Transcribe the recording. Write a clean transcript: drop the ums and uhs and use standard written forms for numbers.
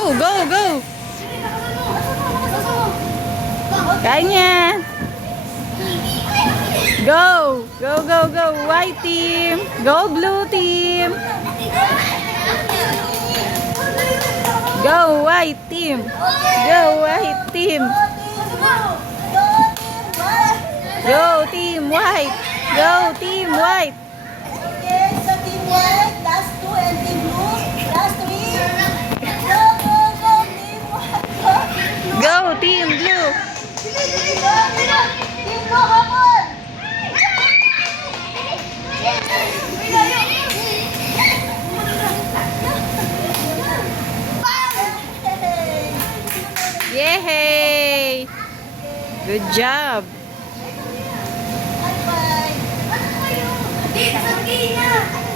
Go, go, go. Kanya. Go, go, go, go. White team. Go, blue team. Go, white team. Go, white team. Go, team white. Go, team white. Okay, so team white, last two, and team blue, last three. Go, go, go, team white, go, team blue. Go, team blue. Go, team blue, come on. Yay! Good job. Bye-bye. Dito sa